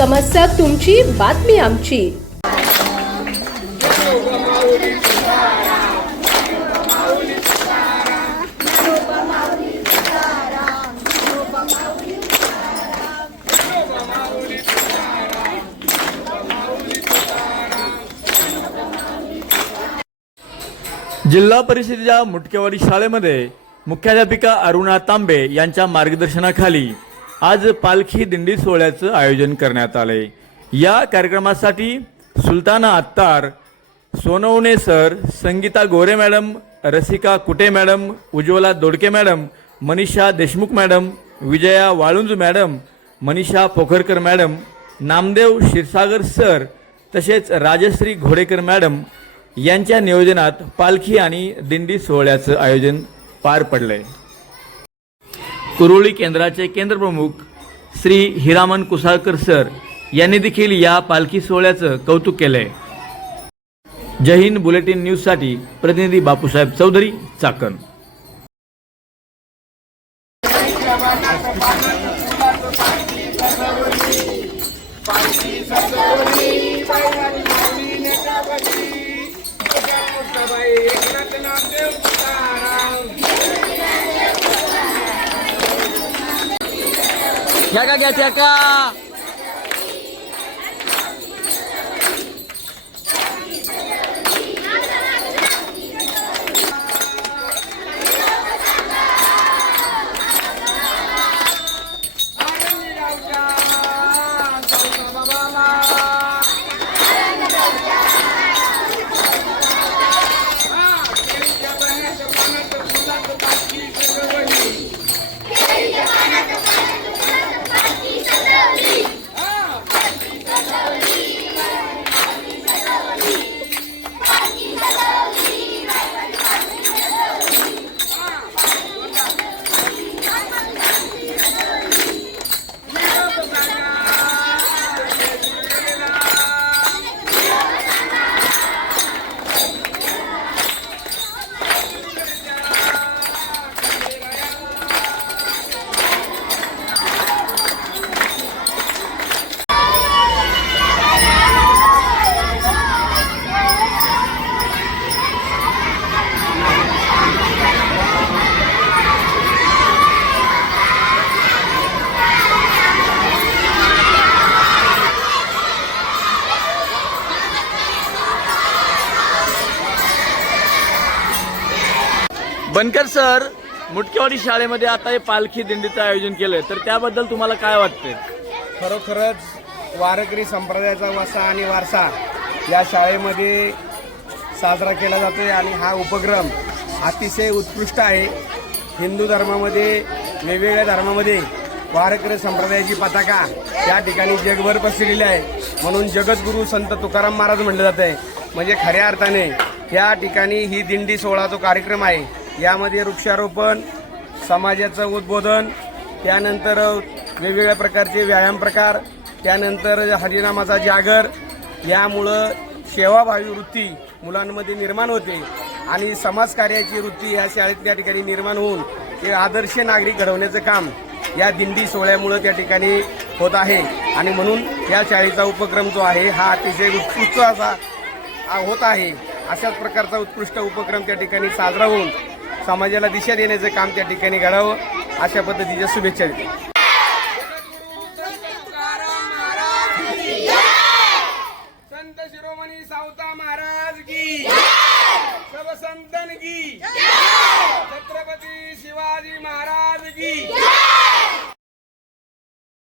समस्या तुमची, बातमी आमची. जिल्हा परिषदेच्या मुटकेवाडी शाळेमध्ये मुख्याध्यापिका अरुणा तांबे यांच्या मार्गदर्शनाखाली आज पालखी दिंडी सोहळ्याचं आयोजन करण्यात आले. या कार्यक्रमासाठी Sultana Attar, Sonawane sir, Sangita Gore madam, Rasika Kute madam, Ujjwala Dodke madam, Manisha Deshmukh madam, Vijaya Walunj madam, Manisha Pokharkar madam, Namdev Kshirsagar sir तसेच राजश्री घोडेकर मॅडम यांच्या नियोजनात पालखी आणि दिंडी सोहळ्याचं आयोजन पार पडले. कुरोळी केंद्राचे केंद्रप्रमुख श्री हिरामन कुसाळकर सर यांनी देखील या पालखी सोहळ्याचं कौतुक केले. जय हिंद बुलेटिन न्यूजसाठी प्रतिनिधी बापूसाहेब चौधरी, चाकण. घ्या का बनकर सर, मुटकेवाडी शाळेमध्ये आता हे पालखी दिंडीचं आयोजन केलंय, तर त्याबद्दल तुम्हाला काय वाटते? खरोखरच वारकरी संप्रदायाचा वसा आणि वारसा या शाळेमध्ये साजरा केला जातो आणि हा उपक्रम अतिशय उत्कृष्ट आहे. हिंदू धर्मामध्ये, वेगवेगळ्या धर्मामध्ये वारकरी संप्रदायाची पताका या ठिकाणी जगभर पसरलेली आहे. म्हणून जगद्गुरू संत तुकाराम महाराज म्हटलं जात आहे. म्हणजे खऱ्या अर्थाने या ठिकाणी ही दिंडी सोहळा जो कार्यक्रम आहे, यामध्ये वृक्षारोपण, समाजाचं उद्बोधन, त्यानंतर वेगवेगळ्या प्रकारचे व्यायाम प्रकार, त्यानंतर हरिनामाचा जागर, यामुळं सेवाभावी वृत्ती मुलांमध्ये निर्माण होते आणि समाजकार्याची वृत्ती या शाळेत त्या ठिकाणी निर्माण होऊन ते आदर्श नागरिक घडवण्याचं काम या दिंडी सोहळ्यामुळं त्या ठिकाणी होत आहे. आणि म्हणून या शाळेचा उपक्रम जो आहे हा अतिशय उत्कृष्ट असा होत आहे. अशाच प्रकारचा उत्कृष्ट उपक्रम त्या ठिकाणी साजरा होऊन समाजाला दिशा देण्याचं काम त्या ठिकाणी घडावं, अशा पद्धतीच्या शुभेच्छा देतो. संत शिरोमणी सावता महाराज की, सब संतन की.